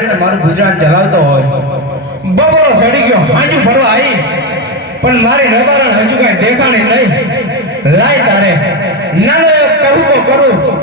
ભેવ મારું ગુજરાન ચલાવતો હોય. બબડો ચડી ગયો, હાંજુ ફરવા આવી પણ મારી રબારણ હજુ કઈ દેખાણી નહીં. લાય તારે. નાનો એક કહું તો કરું.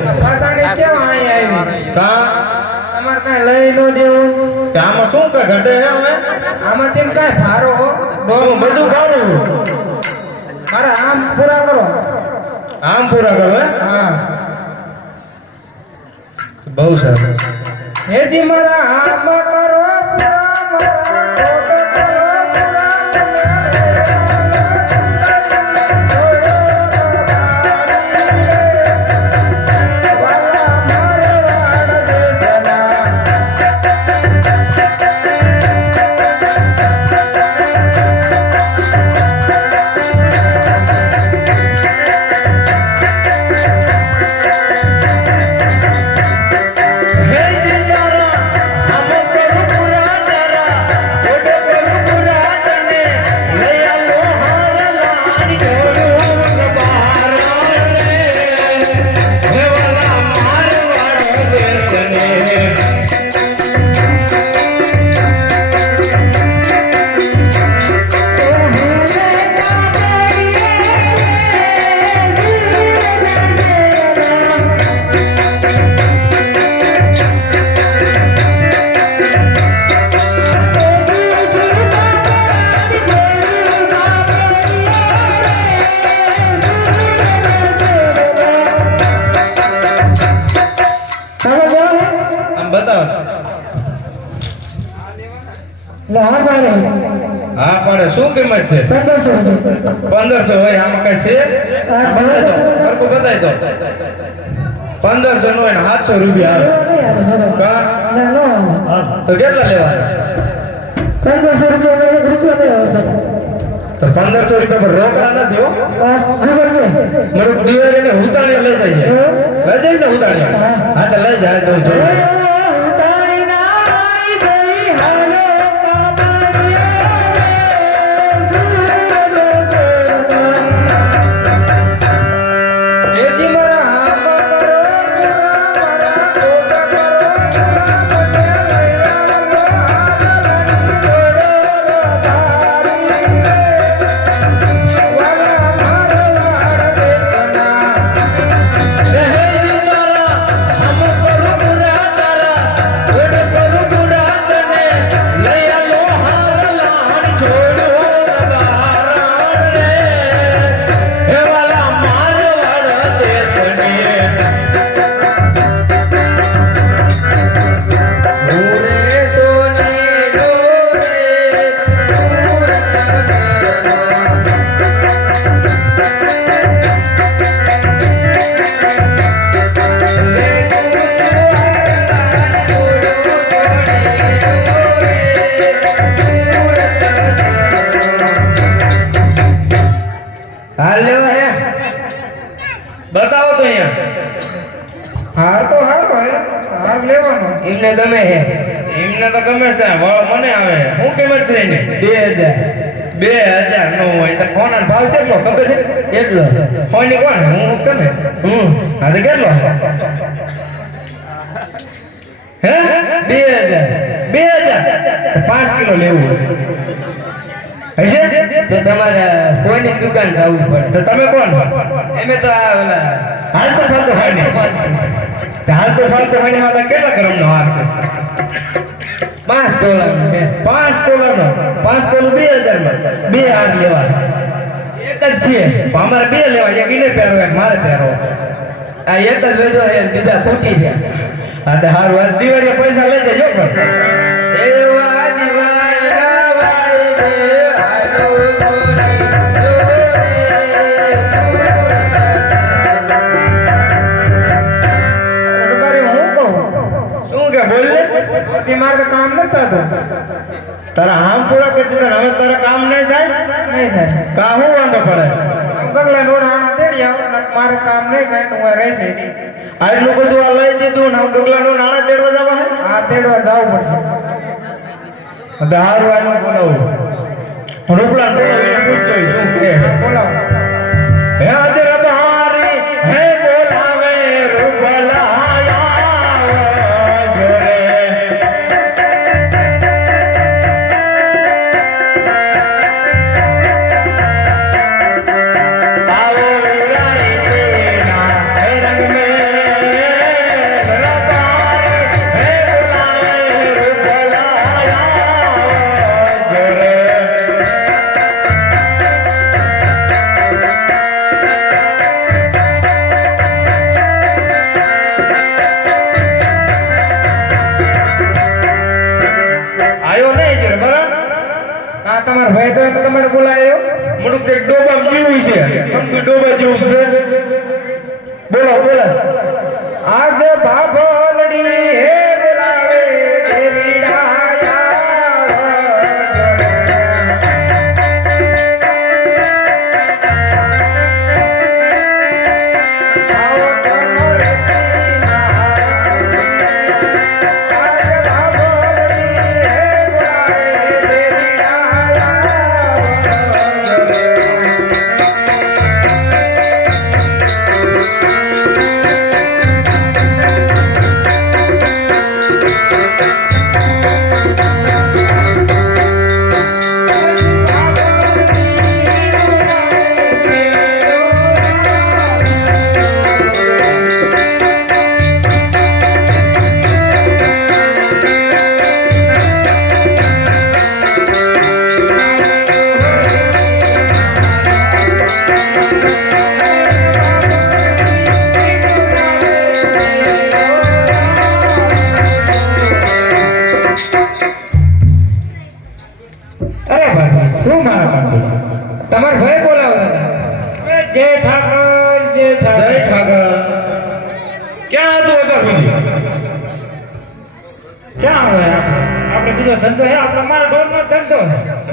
ફસાઈ ગયો કેમ અહીં આવી? કા? તમારે કાંઈ લઈ નો દેવું. આમાં શું કે ઘટે હવે? આમાં તેમ કાંઈ ફારો બધું ખાવું મારે આમ પૂરા કરો. આમ પૂરા કરો હે? હા. બહુ સરસ હેજી મારા હાથમાં છે બતાવી દો સરખું બતાવી દો પંદરસો નું હોય સાતસો રૂપિયા આવે. તો કેટલા લેવા પંદરસો રૂપિયા એક રૂપિયો નહીં તો પંદરસો રૂપિયા પર રોકડા નથી મારું દિવાળી ને ઉતાણી લઈ જાય. લઈ જઈએ ને ઉતાણી. હા તો લઈ જાય બતાવો તો અહીંયા. હાર તો હાર ભાઈ હાર લેવાનો. એમને ગમે હે એમને તો ગમે છે. વળ મને આવે. શું કિંમત છે થઈને બે હજાર. બે હજાર નો હોય તો ફોન ભાવ કેટલો? ખબર છે? કેટલો? ફોનની કોણ? હું તમે હું. હા તો કેટલો? હે? બે હજાર. બે હજાર. પાંચ કિલો લેવું હશે તો તમારે કોઈની દુકાન જવું પડે. તો તમે કોણ? એમે તો આ ઓલા હાલતો ફાલતો હોય ને હાલતો ફાલતો હોય ને વાળા કેટલા ગરમ નો હાર છે? પાંચ ડોલર પાંચ ડોલર નો પાંચ ડોલર બે હજારમાં બે હાર લેવા એક જ છે. અમારે બે લેવા એક એને પહેરવા મારે પહેરવો. આ એક જ વેચો છે બીજા ખૂટી છે. હા તો હારું. આ દિવાળીએ પૈસા લઈ જજો પણ. એવા પછી માર્ગ કામ નતા થતું. તારા હામ પૂરા કરી દીધા હવે તારા કામ નહીં થાય? નહીં થાય. કા હું વાંધો પડે. ગગલા રોડ આણા તેડી આવો મારે કામ નહીં થાય તો હું રહેશે આટલું બધું આ લઈ દીધું ને ગગલા નો નાણા તેડવા જવા હે? તેડવા જવું પડશે. હારું આનું બોલાવું. પૂછતો બોલાવો. હે હજરત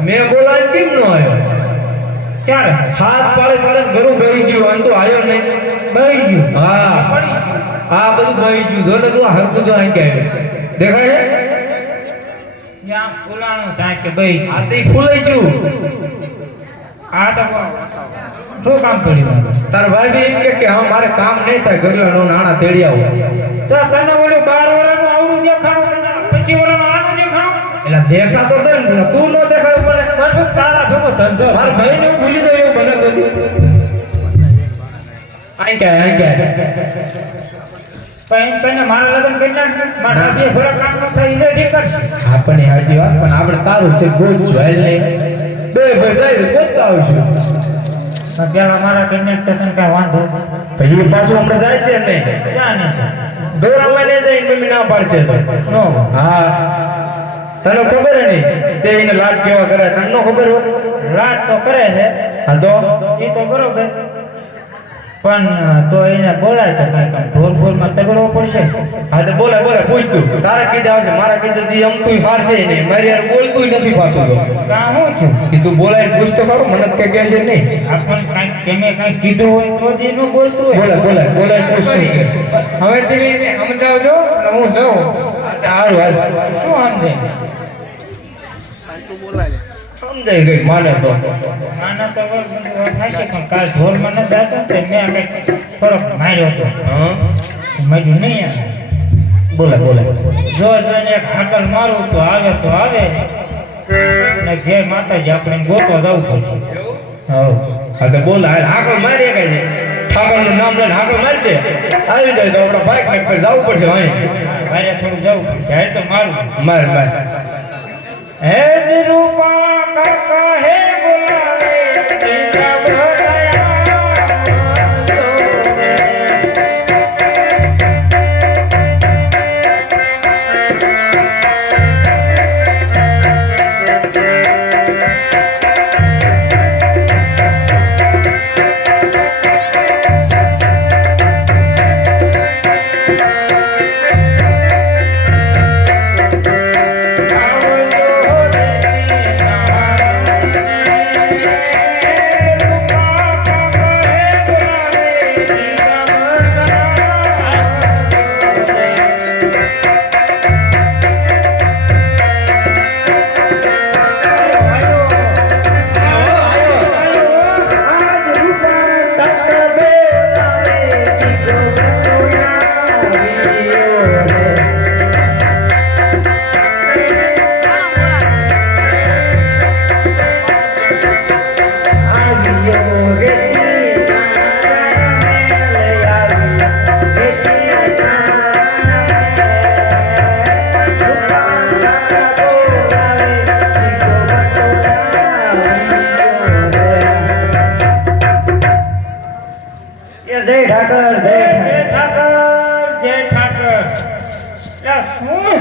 મેં બોલાવી કેમ ન આવ્યો? ક્યારે? હાથ પાડે પાડે ઘરું ભરી ગયું. અંતો આવ્યો નહીં. ભરી ગયું. હા. આ બધું ભરી ગયું. જો ને તું હરકું જો અહીં ક્યાંય દેખાય છે? તે તાર ભાઈ એમ કે હા મારે કામ નહીં થાય. ઘરેલો નાણા તેડી આવું. તો બાર વર્ષનું આવડું દેખાડું દેખાતો તો ને, તું ન દેખાય પણ બધું તારા ભેગો ધંધો મારા ભાઈ ને ભૂલી ગયો એવું બને તો આઈ ક્યાંય આઈ ક્યાંય પણ કહીને મારા લગ્ન કરી મારા બે કામ ન ઠીક કરશે આપણને હાજી વાત પણ આપણે તારું છે ગોજ જોયેલ નહીં બે ભાઈ જાય ગોતતા આવશું પણ પેલા મારા કન્યા સ્ટેશન કઈ વાંધો પછી પાછું હમણાં જાય છે નહીં ક્યાં નહીં? દોરામાં લઈ જાય મમ્મી ના પાડશે હા. તને ખબર નહીં? તે એને લાડ કેવા કરે તને નો ખબર હોય? લાટ તો કરે છે. તો? એ તો બરોબર. પણ તો એને બોલાય તો કઈ કામ ઢોલમાં તગડવો પડશે. હા તો બોલે બોલે પૂછ તું. તારા કીધા આવશે મારા કીધા દી અમતું ફારશે નહીં. મારી યાર બોલતું નથી ફાતું કાં હું છું? કે તું બોલાય પૂછ તો ખરો મને કે કઈ કહે છે નહીં. આપણ કાંઈક કેમે કાંઈક કીધું હોય તો જ એનું બોલતું હોય. બોલે બોલે બોલે પૂછ હવે તમે અમદાવાદ હું જાઉં. સારું હાલ. શું સમજે સમજાઈ ગઈ માને તો. માના તો વર બધું વાત થાય છે પણ કાલ ઢોલમાં ન જાતો તે મેં કંઈક થોડોક માર્યો હતો. હા? નહીં આવે. બોલે બોલે. જો જોઈને એક મારું તો આવે તો આવે. ને ઘેર માતાજી આપણે ગોતો જવું પડશે હા. હા તો બોલ હાલ હાકલ મારી કઈ. છે ઠાકરનું નામ લઈને હાકલ મારી દે. આવી જાય તો આપણે બાઇક ને પર જવું પડશે અહીં મારે થોડું જવું પડશે હે તો મારું માર માર. હે રૂપા કાકા હે બોલાવે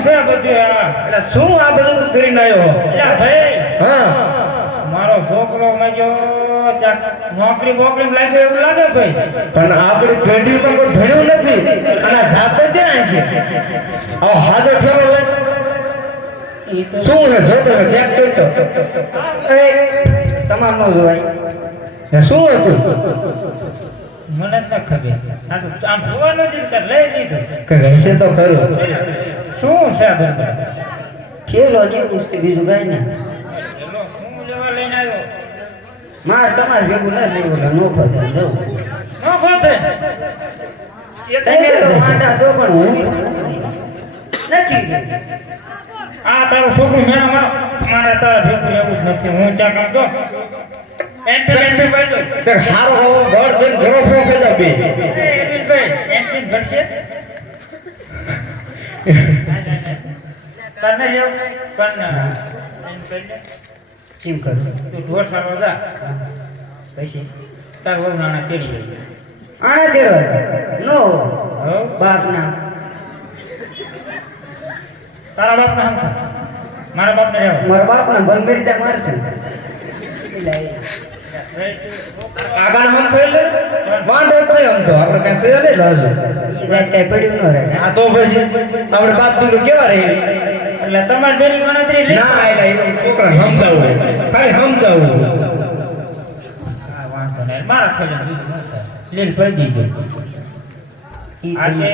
છે બધું આ. એટલે શું આ બધું તું કરીને આવ્યો? ભાઈ હા. મારો છોકરો મજો નોકરી બોકરી લાગ્યો એવું લાગે ભાઈ? પણ આપણી પેઢી કોઈ ભણ્યું નથી. અને જાતે ક્યાં છે આવો હાજર ફેરો શું ને જોતો ને ક્યાંક જોતો તમામ નો જોવાય શું હતું? મને ન ખબર. આમ જોવાનું જ લઈ લીધું. કે રહેશે તો ખરું. શું છે ખેલો જેવું છે બીજું કઈ ના માર તમારે ભેગું ના થઈ ઓલા નો ખોજે જવું ન ખોતે તમે તો છો. પણ હું નથી. આ તારું છોકરું મેં મારા તારા ભેગું એવું જ નથી. હું ચા કામ તો એમપી એમપી ભાઈ તો હારો હોવો ઘર જઈને ઘરો ફો ખેતા બે? ભાઈ એમપી ભરશે તને જેવું કરના એમ કેમ કરું? તું ઢોર સારો જા. પછી? તાર વહુ નાના ગઈ આને કેવાય નો હો? બાપ ના તારા બાપ ના મારા બાપ ને મારા બાપ ને બંધ મેરતા મારશે કાકાને હમ પહેલે લે વાંધો હમ તો આપણે કાંઈ પહેલે નહીં વાત કઈ પડ્યું ન રહે આ તો પછી આપણે બાપ દીકરો કેવા રહે એટલે તમારે બેની ગણતરી લે. ના એટલે ખાલી સમજાવવું હા, વાંધો મારા ખેલે. લીલ પડી ગઈ. આજે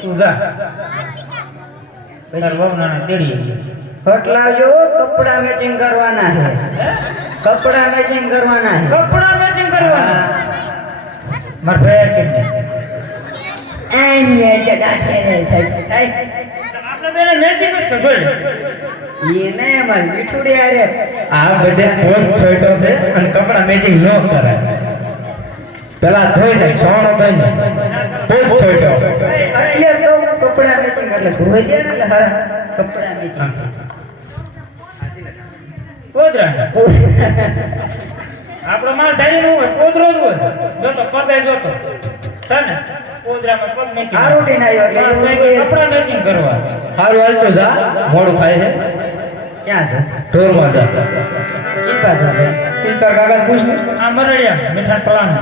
તું જા. તાર વહુનાને તેડી આવી. ફટ કપડા મેચિંગ કરવાના છે કપડા મેચિંગ કરવાના છે. કપડાં matching કરવાના. મારા ફેર કે છે? એ દાંતે રે થાય આપણે બેને મેચિંગ જ મીઠુડી આરે આ બધે છોટો છે અને કપડા મેચિંગ ન કરાય. પેલા ધોઈ જાય સોનો દઈને પોસ્ટ છોટો એટલે તો કપડા મેચિંગ એટલે ધોઈ દે એટલે કપડા મેચિંગ કોદરા. આપણો માલ ધારી નો હોય કોદરો જ હોય. જોતો પગે જોતો છે ને કોદરામાં પગ matching. આ રૂટીન આવ્યો એટલે. કપડાં matching કરવા. સારું હાલતો જા. મોડું થાય છે. ક્યાં છે? ઢોરમાં જા. કાકા પૂછ આ મરડિયા મીઠા પલાણ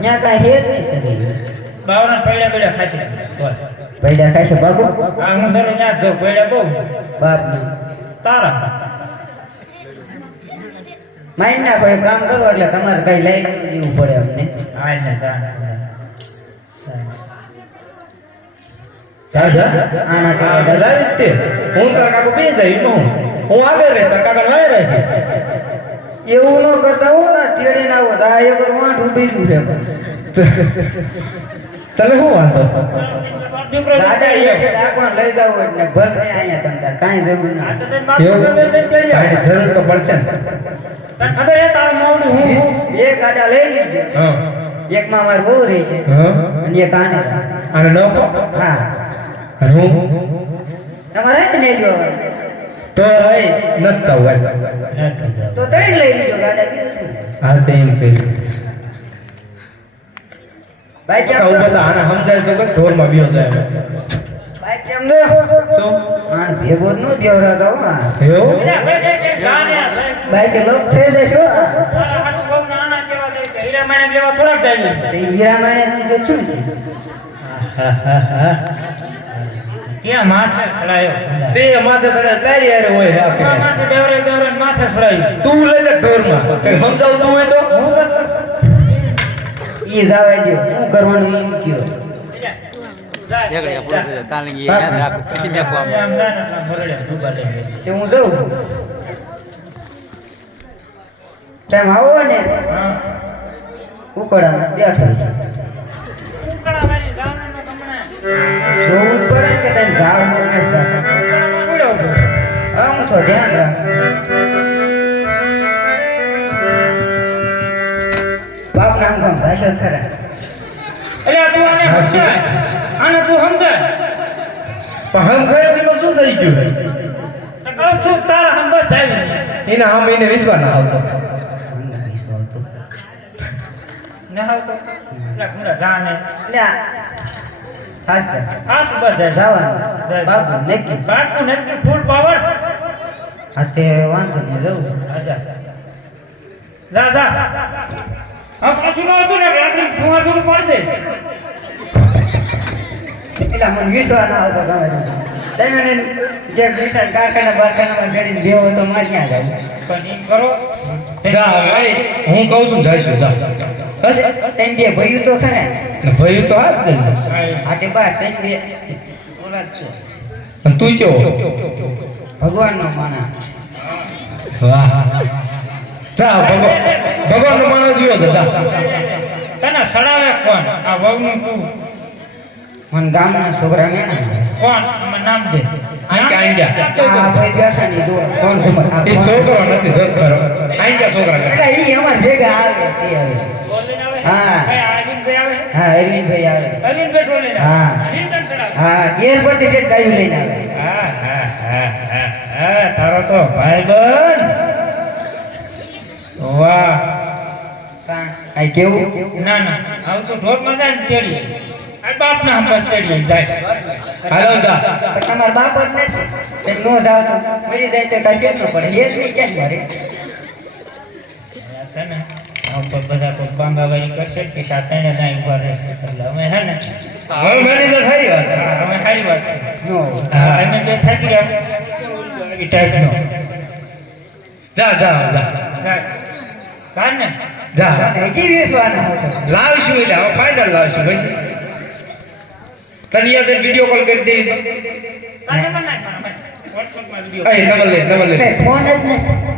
ત્યાં કાંઈ હે જ નહીં શરીર. પડ્યા પડ્યા પૈડા ખાશે. પૈડા ખાય છે બાબુ આ હું દરરોજ ત્યાં જ જાઉં પૈડા બહુ. બાપ તારા. માઇન ના કોઈ કામ કરો એટલે તમારે કઈ લઈ દેવું પડે અમને. આના જ. તે હું કાકો બે હું. હું આગળ રહે તાર કાકા વાય રહે. એવું ન કરતા હો ને તેડી ના આવો. તો આ એક વાંઠ ઊભી છે. તને શું વાંધો? લઈ જાવ એટલે ભર અહીંયા તમને કાંઈ જરૂર જરૂર તો પડશે ખબર હે તારું માવડું હું હું. ગાડા લઈ લીધી. હા. એકમાં મારી બહુ રહી છે. અને એક આને. અને નવો હા. હું? તમારે જ નહીં લ્યો તો ભાઈ નથી તો ત્રણ લઈ લીધો ગાડા? હા તે કહ્યું બાઈક કેમ હું બધા આને સમજાય તો કે ઢોરમાં બીઓ જાય ભાઈ કેમ નો શું? આ ભેગો નો દેવરા તો હો આ. એવું? ભાઈ. કે લોક થઈ જશો જેવા તે હીરામણે જો શું છે? ક્યાં માથે ચડાયો તે માથે તને તારી હારે હોય હા કે માથે ડેવરે ડેવરે માથે તું લઈ લે ઢોરમાં. સમજાવતું હોય તો? ઈ જાવા દો શું કરવાનું એમ કયો. હું. જઉં તેમ આવો ને. ઉકળામાં બેઠો. જોવું જ પડે કે તમે ન હું તો ધ્યાન રાખ. ભાષા ખરા એટલે આ તું આને સમજાય. આને તું સમજાય. પણ હમ ખાય એમાં શું થઈ ગયું? કહું છું તારા જાય. નહીં. એના હમ એને વિશ્વાસ ના આવતો. ન આવતો? એટલે ખાસ બધા જવાનું. બાપુ નક્કી બાપુ નથી ફૂલ પાવર. હા તે વાંધો નહીં જવું. જા જા હા પાછું ન હતું ને રાત્રે સુવા દૂર પડશે. એટલે મને વિશ્વાસ ના તમે. એને જે બીટા કાકાના બારખાનામાં ચડીને દેવો તો મારે ક્યાં જવું? પણ કરો હું કહું છું જાય તેમ બે ભયું તો ખરા. ભયું તો હાથ દે આ તે તેમ બે કેવો? ભગવાનનો માણા. વાહ. જા ભગવાન. જા તને સડાવે કોણ? આ વહુનું તું. મન ગામના છોકરા ને કોણ? આમાં નામ દે. તારો તો ભાઈ બનની કઈ કેવું? ના ના. આવું તો ઢોર મજા ચડી આ બાપ ના હંબા ચડી જાય. હાલો જા. તમાર બાપ જ નથી. નો જાવ તો મરી જાય તો કાંઈ કેમ પડે એ શું ક્યાં મારે? છે ને આમ તો બધા કોઈ બાંગાવાળી કરશે કે સાથે ને ત્યાં ઊભા રહેશે એટલે અમે હે ને હવે ઘણી તો સારી વાત અમે સારી વાત છે. અમે બે થાકી ગયા. એ ટાઈપનો જા. જા. જા ને. જા. હજી વેચવાના હતો લાવશું એટલે હવે ફાઇનલ લાવશું ભાઈ. તનિયા તે વીડિયો કોલ કરી દઈ તો. ને બનાય મારા એ ડબલ લે ડબલ લે. ફોન જ નથી